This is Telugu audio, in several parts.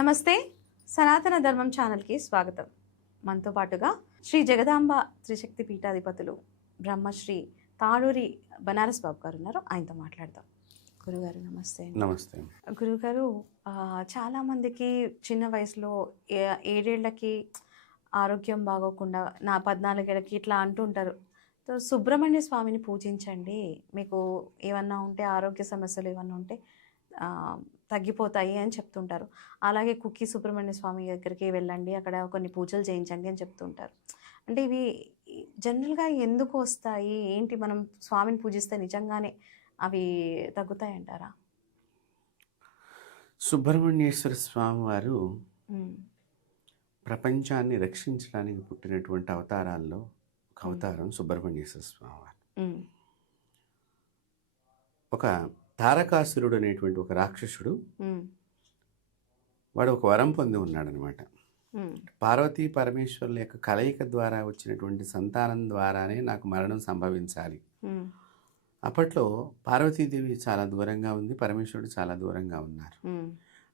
నమస్తే, సనాతన ధర్మం ఛానల్కి స్వాగతం. మనతో పాటుగా శ్రీ జగదాంబ త్రిశక్తి పీఠాధిపతులు బ్రహ్మశ్రీ తాళూరి బనారస్ బాబు గారు ఉన్నారు. ఆయనతో మాట్లాడదాం. గురుగారు నమస్తే. నమస్తే గురుగారు, చాలామందికి చిన్న వయసులో 7 ఏళ్ళకి ఆరోగ్యం బాగోకుండా 14 ఏళ్ళకి ఇట్లా అంటుంటారు. సో సుబ్రహ్మణ్య స్వామిని పూజించండి, మీకు ఏమన్నా ఉంటే ఆరోగ్య సమస్యలు ఏమన్నా ఉంటే తగ్గిపోతాయి అని చెప్తుంటారు. అలాగే కుక్కి సుబ్రహ్మణ్య స్వామి దగ్గరికి వెళ్ళండి, అక్కడ కొన్ని పూజలు చేయించండి అని చెప్తుంటారు. అంటే ఇవి జనరల్గా ఎందుకు వస్తాయి, ఏంటి, మనం స్వామిని పూజిస్తే నిజంగానే అవి తగ్గుతాయంటారా? సుబ్రహ్మణ్యేశ్వర స్వామి వారు ప్రపంచాన్ని రక్షించడానికి పుట్టినటువంటి అవతారాల్లో ఒక అవతారం సుబ్రహ్మణ్యేశ్వర స్వామి వారు. ఒక తారకాసురుడు అనేటువంటి ఒక రాక్షసుడు, వాడు ఒక వరం పొంది ఉన్నాడనమాట. పార్వతీ పరమేశ్వరుల యొక్క కలయిక ద్వారా వచ్చినటువంటి సంతానం ద్వారానే నాకు మరణం సంభవించాలి. అప్పట్లో పార్వతీదేవి చాలా దూరంగా ఉంది, పరమేశ్వరుడు చాలా దూరంగా ఉన్నారు.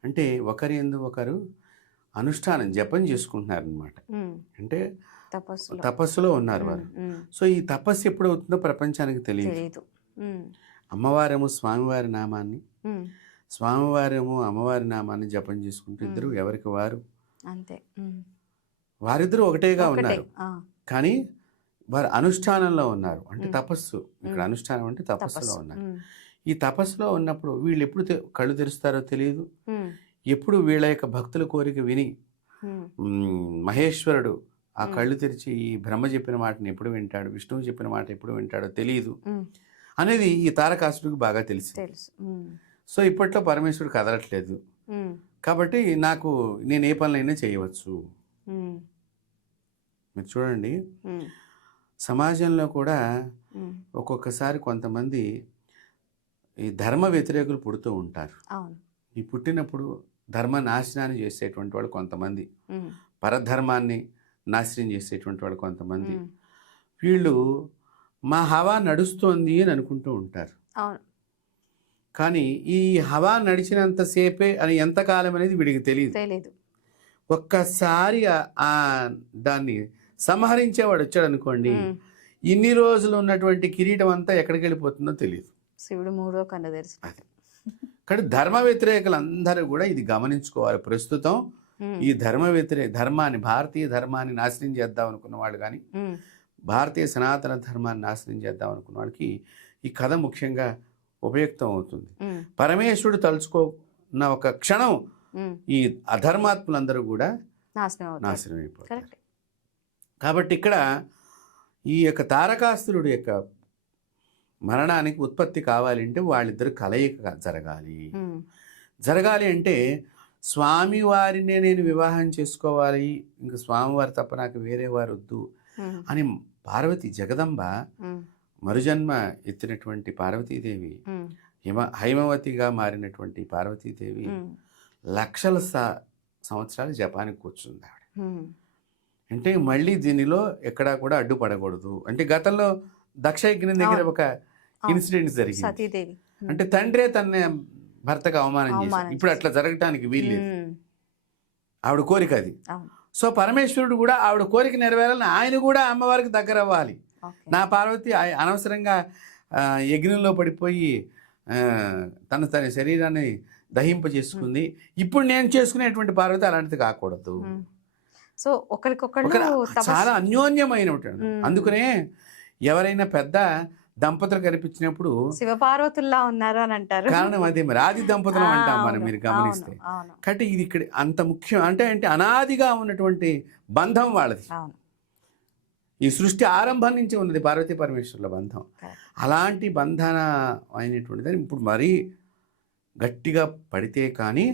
అంటే ఒకరి యందు ఒకరు అనుష్ఠానం జపం చేసుకుంటున్నారనమాట. అంటే తపస్సులో ఉన్నారు వారు. సో ఈ తపస్సు ఎప్పుడు అవుతుందో ప్రపంచానికి తెలియదు. అమ్మవారేమో స్వామివారి నామాన్ని, స్వామివారేమో అమ్మవారి నామాన్ని జపం చేసుకుంటూ ఇద్దరు ఎవరికి వారు అంతే, వారిద్దరూ ఒకటేగా ఉన్నారు. కానీ వారు అనుష్ఠానంలో ఉన్నారు. అంటే తపస్సు, ఇక్కడ అనుష్ఠానం అంటే తపస్సులో ఉన్నారు. ఈ తపస్సులో ఉన్నప్పుడు వీళ్ళు ఎప్పుడు కళ్ళు తెరుస్తారో తెలియదు. ఎప్పుడు వీళ్ళ యొక్క భక్తుల కోరిక విని మహేశ్వరుడు ఆ కళ్ళు తెరిచి ఈ బ్రహ్మ చెప్పిన మాటని ఎప్పుడు వింటాడు, విష్ణువు చెప్పిన మాట ఎప్పుడు వింటాడో తెలియదు అనేది ఈ తారకాసుడికి బాగా తెలుసు. సో ఇప్పట్లో పరమేశ్వరుడు కదలట్లేదు కాబట్టి నేను ఏ పనులైనా చేయవచ్చు. మీరు చూడండి, సమాజంలో కూడా ఒక్కొక్కసారి కొంతమంది ఈ ధర్మ వ్యతిరేకులు పుడుతూ ఉంటారు. ఈ పుట్టినప్పుడు ధర్మ నాశనాన్ని చేసేటువంటి వాళ్ళు కొంతమంది, పరధర్మాన్ని నాశనం చేసేటువంటి వాళ్ళు కొంతమంది, వీళ్ళు మా హవా నడుస్తోంది అని అనుకుంటూ ఉంటారు. కానీ ఈ హవా నడిచినంతసేపే అని ఎంతకాలం అనేది వీడికి తెలియదు. ఒక్కసారి దాన్ని సంహరించేవాడు వచ్చాడు అనుకోండి, ఇన్ని రోజులు ఉన్నటువంటి కిరీటం అంతా ఎక్కడికి వెళ్ళిపోతుందో తెలియదు. శివుడు మూడో కన్ను తెరిచి. కానీ ధర్మ వ్యతిరేకులు అందరూ కూడా ఇది గమనించుకోవాలి. ప్రస్తుతం ఈ ధర్మాన్ని, భారతీయ ధర్మాన్ని నాశనం చేద్దాం అనుకున్న వాళ్ళు కానీ, భారతీయ సనాతన ధర్మాన్ని నాశనం చేద్దాం అనుకున్న వాళ్ళకి ఈ కథ ముఖ్యంగా ఉపయుక్తం అవుతుంది. పరమేశ్వరుడు తలుచుకున్న ఒక క్షణం ఈ అధర్మాత్ములందరూ కూడా నాశనం అయిపోతారు. కాబట్టి ఇక్కడ ఈ యొక్క తారకాసురుడు యొక్క మరణానికి ఉత్పత్తి కావాలంటే వాళ్ళిద్దరు కలయిక జరగాలి అంటే స్వామివారినే నేను వివాహం చేసుకోవాలి, ఇంకా స్వామివారి తప్ప నాకు వేరే వారు వద్దు అని పార్వతి జగదంబ మరుజన్మ ఎత్తినటువంటి పార్వతీదేవి, హైమవతిగా మారినటువంటి పార్వతీదేవి లక్షల సంవత్సరాలు జపానికి కూర్చుంది ఆవిడ. అంటే మళ్ళీ దీనిలో ఎక్కడా కూడా అడ్డుపడకూడదు. అంటే గతంలో దక్షయజ్ఞం దగ్గర ఒక ఇన్సిడెంట్ జరిగింది. అంటే తండ్రే తన భర్తకు అవమానం చేశాడు. ఇప్పుడు అట్లా జరగటానికి వీల్లేదు. ఆవిడ కోరిక అది. సో పరమేశ్వరుడు కూడా ఆవిడ కోరిక నెరవేరాలని ఆయన కూడా అమ్మవారికి దగ్గర అవ్వాలి. నా పార్వతి అనవసరంగా యజ్ఞంలో పడిపోయి తన శరీరాన్ని దహింపజేసుకుంది, ఇప్పుడు నేను చేసుకునేటువంటి పార్వతి అలాంటిది కాకూడదు. సో ఒకరికొకరు చాలా అన్యోన్యమైనటువంటి. అందుకనే ఎవరైనా పెద్ద దంపతులు కనిపించినప్పుడు శివపార్వతుల్లా ఉన్నారు అని అంటారు. కారణం అదే, మరి ఆది దంపతులు అంటాం మనం, మీరు గమనిస్తే. కాబట్టి ఇది ఇక్కడ అంత ముఖ్యం. అంటే అనాదిగా ఉన్నటువంటి బంధం వాళ్ళది. ఈ సృష్టి ఆరంభం నుంచి ఉన్నది పార్వతీ పరమేశ్వరుల బంధం. అలాంటి బంధన అయినటువంటిదని ఇప్పుడు మరీ గట్టిగా పడితే కానీ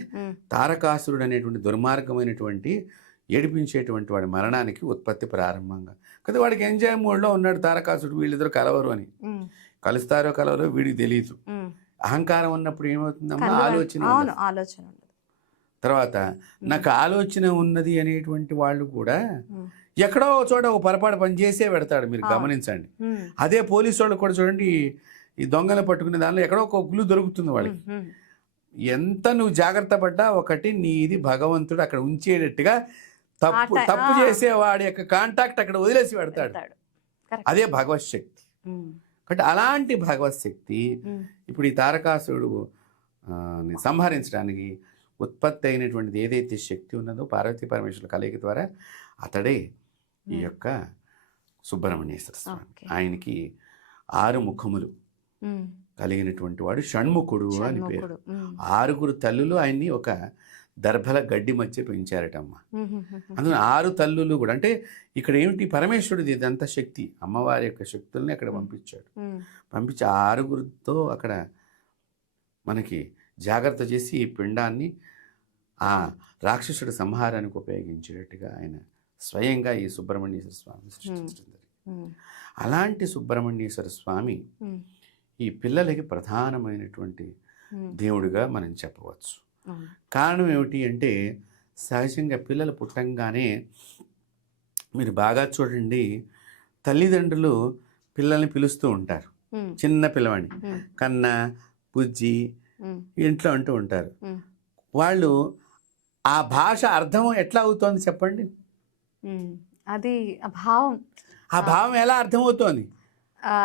తారకాసురుడు అనేటువంటి దుర్మార్గమైనటువంటి ఏడిపించేటువంటి వాడి మరణానికి ఉత్పత్తి ప్రారంభంగా కదా. వాడికి ఎంజాయ్ మోడ్లో ఉన్నాడు తారకాసుడు. వీళ్ళిద్దరు కలవరు అని, కలుస్తారో కలవరో వీడికి తెలియదు. అహంకారం ఉన్నప్పుడు ఏమవుతుందమ్మా, ఆలోచన తర్వాత నాకు ఆలోచన ఉన్నది అనేటువంటి వాళ్ళు కూడా ఎక్కడో చోట ఒక పొరపాటు పని చేసే పెడతాడు. మీరు గమనించండి. అదే పోలీసు వాళ్ళు కూడా చూడండి, ఈ దొంగలు పట్టుకునే దానిలో ఎక్కడో ఒక గుళ్ళు దొరుకుతుంది వాళ్ళకి. ఎంత నువ్వు జాగ్రత్త పడ్డా ఒకటి నీది భగవంతుడు అక్కడ ఉంచేటట్టుగా తప్పు తప్పు చేసేవాడి యొక్క కాంటాక్ట్ అక్కడ వదిలేసి పెడతాడు. అదే భగవత్ శక్తి. కాబట్టి అలాంటి భగవత్ శక్తి ఇప్పుడు ఈ తారకాసురుడు సంహరించడానికి ఉత్పత్తి అయినటువంటిది ఏదైతే శక్తి ఉన్నదో పార్వతీ పరమేశ్వరుల కలయిక ద్వారా అతడే ఈ యొక్క సుబ్రహ్మణ్యేశ్వర స్వామి. ఆయనకి 6 ముఖములు కలిగినటువంటి వాడు షణ్ముఖుడు అని పేరు. 6 తల్లులు ఆయన్ని ఒక దర్భల గడ్డి మధ్య పెంచారటమ్మ. అందులో 6 తల్లులు కూడా అంటే ఇక్కడ ఏమిటి పరమేశ్వరుడిది ఇదంతా శక్తి, అమ్మవారి యొక్క శక్తుల్ని అక్కడ పంపించాడు. పంపించి 6 అక్కడ మనకి జాగ్రత్త చేసి ఈ పిండాన్ని ఆ రాక్షసుడి సంహారానికి ఉపయోగించేటట్టుగా ఆయన స్వయంగా ఈ సుబ్రహ్మణ్యేశ్వర స్వామి సృష్టించడం జరిగింది. అలాంటి సుబ్రహ్మణ్యేశ్వర స్వామి ఈ పిల్లలకి ప్రధానమైనటువంటి దేవుడిగా మనం చెప్పవచ్చు. కారణం ఏమిటి అంటే సహజంగా పిల్లలు పుట్టంగానే మీరు బాగా చూడండి, తల్లిదండ్రులు పిల్లల్ని పిలుస్తూ ఉంటారు. చిన్న పిల్లవాడిని కన్న, బుజ్జి ఇంట్లో అంటూ ఉంటారు. వాళ్ళు ఆ భాష అర్థం ఎట్లా అవుతోంది చెప్పండి? అది ఆ భావం ఎలా అర్థమవుతోంది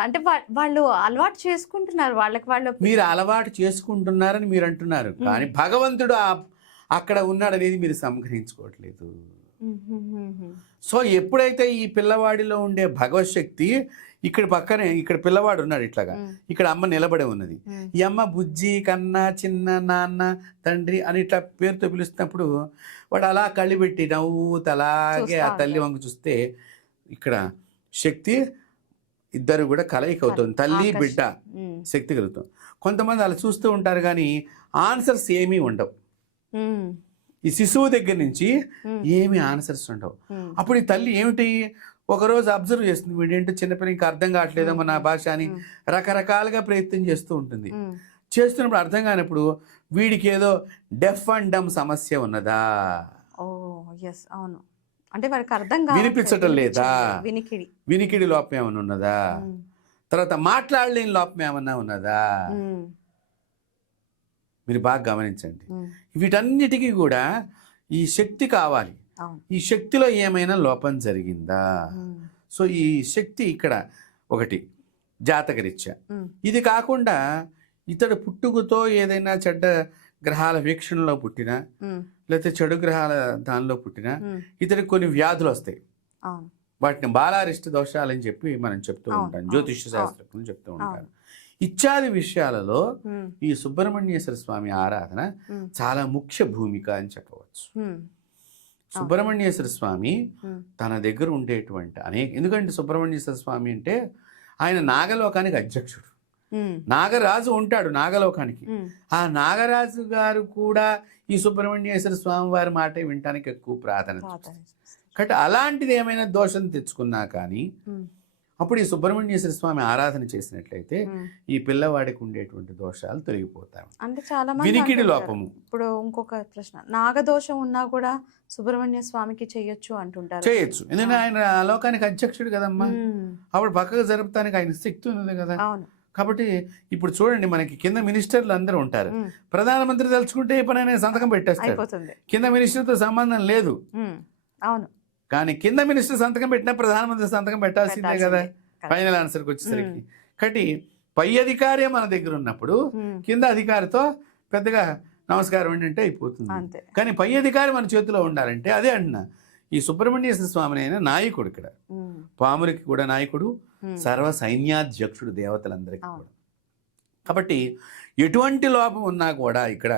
అంటే వాళ్ళు అలవాటు చేసుకుంటున్నారు, వాళ్ళకి వాళ్ళు. మీరు అలవాటు చేసుకుంటున్నారని మీరు అంటున్నారు, కానీ భగవంతుడు అక్కడ ఉన్నాడనేది మీరు సంగ్రహించుకోవట్లేదు. సో ఎప్పుడైతే ఈ పిల్లవాడిలో ఉండే భగవత్ శక్తి ఇక్కడ పక్కనే, ఇక్కడ పిల్లవాడు ఉన్నాడు ఇట్లాగా, ఇక్కడ అమ్మ నిలబడే ఉన్నది. ఈ అమ్మ బుజ్జి, కన్న, చిన్న, నాన్న, తండ్రి అని ఇట్లా పేరుతో పిలుస్తున్నప్పుడు వాడు అలా కళ్ళు పెట్టి నవ్వుతూ అలాగే ఆ తల్లి వంక చూస్తే ఇక్కడ శక్తి ఇద్దరు కూడా కలయిక అవుతుంది. తల్లి బిడ్డ శక్తి కలుగుతుంది. కొంతమంది అలా చూస్తూ ఉంటారు కానీ ఆన్సర్స్ ఏమీ ఉండవు. ఈ శిశువు దగ్గర నుంచి ఏమి ఆన్సర్స్ ఉండవు. అప్పుడు ఈ తల్లి ఏమిటి ఒకరోజు అబ్జర్వ్ చేస్తుంది, వీడేంటో చిన్నపిల్ల ఇంకా అర్థం కావట్లేదమ్మా నా భాష అని రకరకాలుగా ప్రయత్నం చేస్తూ ఉంటుంది. చేస్తున్నప్పుడు అర్థం కానప్పుడు వీడికి ఏదో డెఫ్ అండ్ డమ్ సమస్య ఉన్నదా, అవును అంటే వారికి అర్థం వినిపించటం లేదా, వినికిడి లోపం ఏమైనా ఉన్నదా, తర్వాత మాట్లాడలేని లోపం ఏమన్నా ఉన్నదా, మీరు బాగా గమనించండి. వీటన్నిటికీ కూడా ఈ శక్తి కావాలి. ఈ శక్తిలో ఏమైనా లోపం జరిగిందా? సో ఈ శక్తి ఇక్కడ ఒకటి జాతకరీత్యా. ఇది కాకుండా ఇతడు పుట్టుకతో ఏదైనా చెడ్డ గ్రహాల వీక్షణలో పుట్టినా లేకపోతే చెడు గ్రహాల దానిలో పుట్టినా ఇతడికి కొన్ని వ్యాధులు వస్తాయి. వాటిని బాలారిష్ట దోషాలని చెప్పి మనం చెప్తూ ఉంటాం, జ్యోతిష్య శాస్త్రజ్ఞులు చెప్తూ ఉంటారు. ఇత్యాది విషయాలలో ఈ సుబ్రహ్మణ్యేశ్వర స్వామి ఆరాధన చాలా ముఖ్య భూమిక అని చెప్పవచ్చు. సుబ్రహ్మణ్యేశ్వర స్వామి తన దగ్గర ఉండేటువంటి ఎందుకంటే సుబ్రహ్మణ్యేశ్వర స్వామి అంటే ఆయన నాగలోకానికి అధ్యక్షుడు. నాగరాజు ఉంటాడు నాగలోకానికి. ఆ నాగరాజు గారు కూడా ఈ సుబ్రహ్మణ్యేశ్వర స్వామి వారి మాట వినటానికి ఎక్కువ ప్రాధాన్యత. కాబట్టి అలాంటిది ఏమైనా దోషం తెచ్చుకున్నా కానీ అప్పుడు ఈ సుబ్రహ్మణ్యేశ్వర స్వామి ఆరాధన చేసినట్లయితే ఈ పిల్లవాడికి ఉండేటువంటి దోషాలు తొలగిపోతాయి. అంటే చాలా మంది వినికిడి లోపము. ఇప్పుడు ఇంకొక ప్రశ్న, నాగదోషం ఉన్నా కూడా సుబ్రహ్మణ్య స్వామికి చేయొచ్చు అంటుంటారు. చేయొచ్చు, ఎందుకంటే ఆయన ఆ లోకానికి అధ్యక్షుడు కదమ్మా. అప్పుడు పక్కకు జరపడానికి ఆయన శక్తి ఉన్నది కదా. కాబట్టి ఇప్పుడు చూడండి, మనకి కింద మినిస్టర్లు అందరూ ఉంటారు. ప్రధానమంత్రి తలుచుకుంటే ఏ పని అనేది సంతకం పెట్టేస్తారు, కింద మినిస్టర్తో సంబంధం లేదు. అవును, కానీ కింద మినిస్టర్ సంతకం పెట్టినా ప్రధానమంత్రి సంతకం పెట్టాల్సిందే కదా ఫైనల్ ఆన్సర్కి వచ్చేసరికి. కాబట్టి పై అధికారి మన దగ్గర ఉన్నప్పుడు కింద అధికారితో పెద్దగా నమస్కారం ఏంటంటే అయిపోతుంది. కానీ పై అధికారి మన చేతిలో ఉండాలంటే అదే అంటున్నా, ఈ సుబ్రహ్మణ్యేశ్వర స్వామి అయిన నాయకుడు, ఇక్కడ పామురికి కూడా నాయకుడు, సర్వ సైన్యాధ్యక్షుడు దేవతలందరికీ కూడా. కాబట్టి ఎటువంటి లోపం ఉన్నా కూడా ఇక్కడ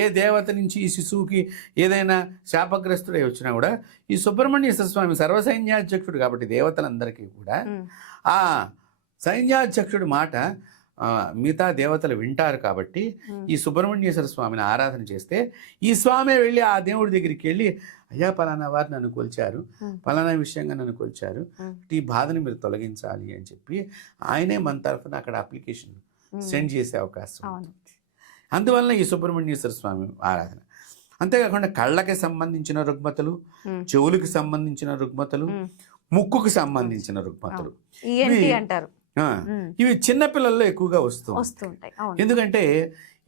ఏ దేవత నుంచి ఈ శిశువుకి ఏదైనా శాపగ్రస్తుడై వచ్చినా కూడా ఈ సుబ్రహ్మణ్యేశ్వర స్వామి సర్వసైన్యాధ్యక్షుడు కాబట్టి దేవతలందరికీ కూడా ఆ సైన్యాధ్యక్షుడు మాట మిగతా దేవతలు వింటారు. కాబట్టి ఈ సుబ్రహ్మణ్యేశ్వర స్వామిని ఆరాధన చేస్తే ఈ స్వామి వెళ్ళి ఆ దేవుడి దగ్గరికి వెళ్ళి, అయ్యా పలానా వారు నన్ను కొలిచారు, పలానా విషయంగా నన్ను కొలిచారు, ఈ బాధను మీరు తొలగించాలి అని చెప్పి ఆయనే మన తరఫున అక్కడ అప్లికేషన్ సెండ్ చేసే అవకాశం. అందువల్ల ఈ సుబ్రహ్మణ్యేశ్వర స్వామి ఆరాధన. అంతేకాకుండా కళ్ళకి సంబంధించిన రుగ్మతలు, చెవులకు సంబంధించిన రుగ్మతలు, ముక్కుకు సంబంధించిన రుగ్మతలు అంటారు, ఇవి చిన్నపిల్లల్లో ఎక్కువగా వస్తూ ఉంటాయి. ఎందుకంటే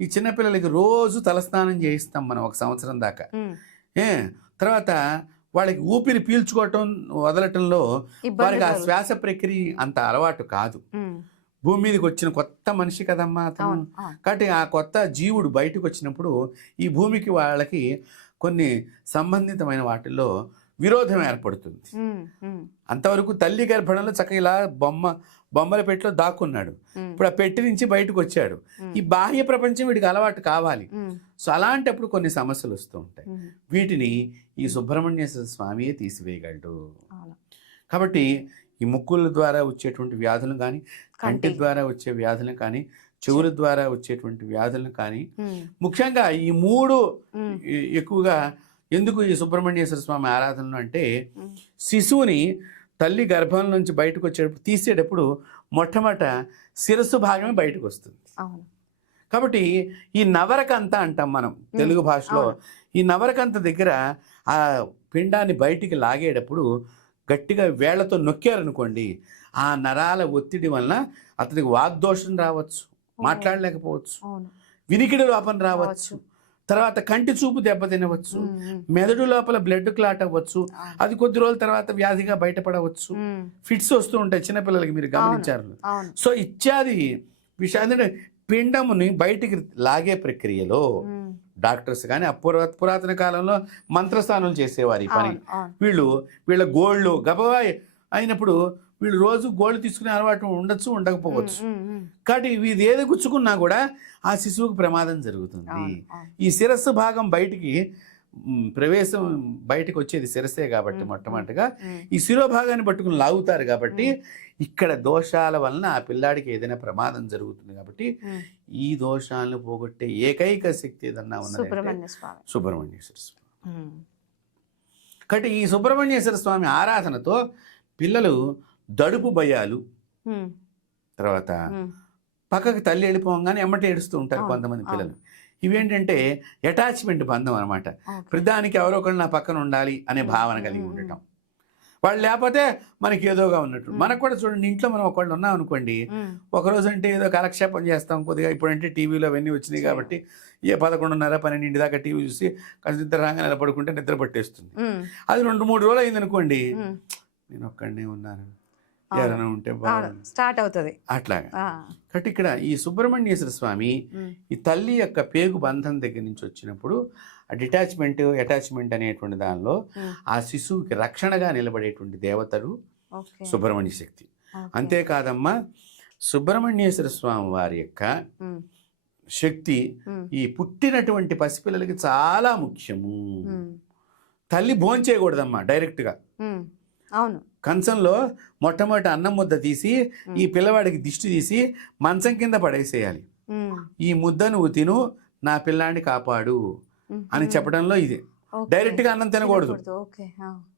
ఈ చిన్నపిల్లలకి రోజు తలస్నానం చేయిస్తాం మనం 1 సంవత్సరం దాకా. తర్వాత వాళ్ళకి ఊపిరి పీల్చుకోవటం వదలటంలో వారికి ఆ శ్వాస ప్రక్రియ అంత అలవాటు కాదు. భూమి మీదకి వచ్చిన కొత్త మనిషి కదమ్మా అతను. కాబట్టి ఆ కొత్త జీవుడు బయటకు వచ్చినప్పుడు ఈ భూమికి వాళ్ళకి కొన్ని సంబంధితమైన వాటిల్లో విరోధం ఏర్పడుతుంది. అంతవరకు తల్లి గర్భంలో చక్కగా ఇలా బొమ్మల పెట్టిలో దాక్కున్నాడు. ఇప్పుడు ఆ పెట్టి నుంచి బయటకు వచ్చాడు. ఈ బాహ్య ప్రపంచం వీడికి అలవాటు కావాలి. సో అలాంటప్పుడు కొన్ని సమస్యలు వస్తూ ఉంటాయి. వీటిని ఈ సుబ్రహ్మణ్యేశ్వర స్వామియే తీసివేయగలడు. కాబట్టి ఈ ముక్కుల ద్వారా వచ్చేటువంటి వ్యాధులను కానీ, కంటి ద్వారా వచ్చే వ్యాధులను కానీ, చెవుల ద్వారా వచ్చేటువంటి వ్యాధులను కానీ, ముఖ్యంగా ఈ 3 ఎక్కువగా ఎందుకు ఈ సుబ్రహ్మణ్యేశ్వర స్వామి ఆరాధనలు అంటే, శిశువుని తల్లి గర్భం నుంచి బయటకు వచ్చేటప్పుడు తీసేటప్పుడు మొట్టమొదట శిరస్సు భాగమే బయటకు వస్తుంది. కాబట్టి ఈ నవరకంత అంటాం మనం తెలుగు భాషలో. ఈ నవరకంత దగ్గర ఆ పిండాన్ని బయటికి లాగేటప్పుడు గట్టిగా వేళ్లతో నొక్కారనుకోండి, ఆ నరాల ఒత్తిడి వలన అతనికి వాగ్దోషం రావచ్చు, మాట్లాడలేకపోవచ్చు, వినికిడి లోపం రావచ్చు, తర్వాత కంటి చూపు దెబ్బతినవచ్చు, మెదడు లోపల బ్లడ్ క్లాట్ అవ్వచ్చు, అది కొద్ది రోజుల తర్వాత వ్యాధిగా బయటపడవచ్చు, ఫిట్స్ వస్తూ ఉంటాయి చిన్నపిల్లలకి, మీరు గమనించారు. సో ఇత్యాది విషయాలు పిండముని బయటికి లాగే ప్రక్రియలో డాక్టర్స్ కానీ పురాతన కాలంలో మంత్రస్థానం చేసేవారు ఈ పని. వీళ్ళ గోళ్ళు గబగా అయినప్పుడు వీళ్ళు రోజు గోళ్ళు తీసుకునే అలవాటు ఉండొచ్చు, ఉండకపోవచ్చు. కాబట్టి ఇది ఏది గుచ్చుకున్నా కూడా ఆ శిశువుకు ప్రమాదం జరుగుతుంది. ఈ శిరస్సు భాగం బయటికి ప్రవేశం బయటకు వచ్చేది శిరస్సే కాబట్టి మొట్టమొదటిగా ఈ శిరోభాగాన్ని పట్టుకుని లాగుతారు. కాబట్టి ఇక్కడ దోషాల వలన ఆ పిల్లాడికి ఏదైనా ప్రమాదం జరుగుతుంది. కాబట్టి ఈ దోషాలను పోగొట్టే ఏకైక శక్తి ఏదన్నా ఉన్నది సుబ్రహ్మణ్యేశ్వర స్వామి. కాబట్టి ఈ సుబ్రహ్మణ్యేశ్వర స్వామి ఆరాధనతో పిల్లలు దడుపు భయాలు, తర్వాత పక్కకి తల్లి వెళ్ళిపోగానే ఎమ్మటి ఏడుస్తూ ఉంటారు కొంతమంది పిల్లలు. ఇవేంటంటే అటాచ్మెంట్ బంధం అనమాట. ప్రతిదానికి ఎవరో ఒకళ్ళు నా పక్కన ఉండాలి అనే భావన కలిగి ఉండటం. వాళ్ళు లేకపోతే మనకి ఏదోగా ఉన్నట్టు. మనకు కూడా చూడండి, ఇంట్లో మనం ఒకళ్ళు ఉన్నాం అనుకోండి, ఒకరోజు అంటే ఏదో కాలక్షేపం చేస్తాం కొద్దిగా. ఇప్పుడంటే టీవీలో అవన్నీ వచ్చినాయి కాబట్టి 11:30, 12 దాకా టీవీ చూసి కాస్త నిద్ర రాగానే అలా పడుకుంటే నిద్ర పట్టేస్తుంది. అది 2-3 రోజులు అయింది అనుకోండి, నేను ఒక్కడనే ఉన్నాను, ఎవరైనా ఉంటే స్టార్ట్ అవుతుంది అట్లాగా. కాబట్టి ఇక్కడ ఈ సుబ్రహ్మణ్యేశ్వర స్వామి ఈ తల్లి యొక్క పేగు బంధం దగ్గర నుంచి వచ్చినప్పుడు ఆ డిటాచ్మెంట్ అటాచ్మెంట్ అనేటువంటి దానిలో ఆ శిశువుకి రక్షణగా నిలబడేటువంటి దేవతలు సుబ్రహ్మణ్య శక్తి. అంతేకాదమ్మా, సుబ్రహ్మణ్యేశ్వర స్వామి వారి యొక్క శక్తి ఈ పుట్టినటువంటి పసిపిల్లలకి చాలా ముఖ్యము. తల్లి భోంచేయకూడదమ్మా డైరెక్ట్గా. అవును, కంచంలో మొట్టమొదటి అన్నం ముద్ద తీసి ఈ పిల్లవాడికి దిష్టి తీసి మంచం కింద పడేసేయాలి. ఈ ముద్ద నువ్వు తిను, నా పిల్లాన్ని కాపాడు అని చెప్పడంలో ఇది. డైరెక్ట్ గా అన్నం తినకూడదు.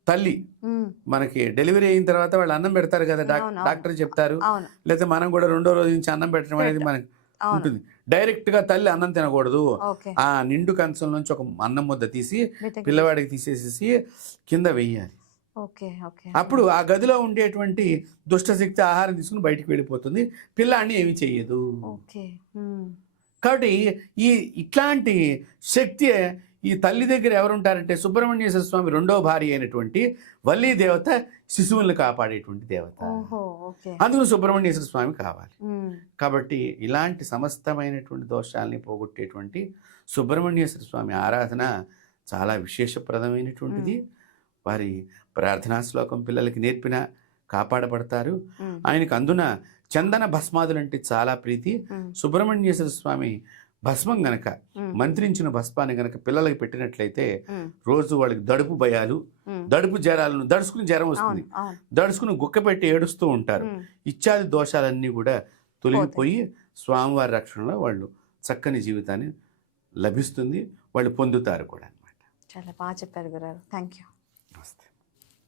తల్లి మనకి డెలివరీ అయిన తర్వాత వాళ్ళు అన్నం పెడతారు కదా, డాక్టర్ చెప్తారు, లేకపోతే మనం కూడా 2వ రోజు నుంచి అన్నం పెట్టడం అనేది మనకి ఉంటుంది. డైరెక్ట్ గా తల్లి అన్నం తినకూడదు. ఆ నిండు కంచం నుంచి ఒక అన్నం ముద్ద తీసి పిల్లవాడికి తీసేసేసి కింద వేయాలి. అప్పుడు ఆ గదిలో ఉండేటువంటి దుష్టశక్తి ఆహారం తీసుకుని బయటికి వెళ్ళిపోతుంది, పిల్లాన్ని ఏమి చెయ్యదు. కాబట్టి ఇట్లాంటి శక్తి ఈ తల్లి దగ్గర ఎవరుంటారంటే సుబ్రహ్మణ్యేశ్వర స్వామి 2వ భార్య అయినటువంటి వల్లీ దేవత శిశువులను కాపాడేటువంటి దేవత. అందుకు సుబ్రహ్మణ్యేశ్వర స్వామి కావాలి. కాబట్టి ఇలాంటి సమస్తమైనటువంటి దోషాలని పోగొట్టేటువంటి సుబ్రహ్మణ్యేశ్వర స్వామి ఆరాధన చాలా విశేషప్రదమైనటువంటిది. వారి ప్రార్థనా శ్లోకం పిల్లలకి నేర్పిన కాపాడబడతారు. ఆయనకు అందున చందన భస్మాదులంటే చాలా ప్రీతి. సుబ్రహ్మణ్యేశ్వర స్వామి భస్మం గనక, మంత్రించిన భస్మాన్ని గనక పిల్లలకి పెట్టినట్లయితే రోజు వాళ్ళకి దడుపు భయాలు, దడుపు జ్వరాలను, దడుచుకుని జ్వరం వస్తుంది, దడుచుకుని గుక్క పెట్టి ఏడుస్తూ ఉంటారు. ఇత్యాది దోషాలన్నీ కూడా తొలగిపోయి స్వామివారి రక్షణలో వాళ్ళు చక్కని జీవితాన్ని లభిస్తుంది, వాళ్ళు పొందుతారు కూడా అన్నమాట. చాలా బాగా చెప్పారు గురుగారు. Thank you.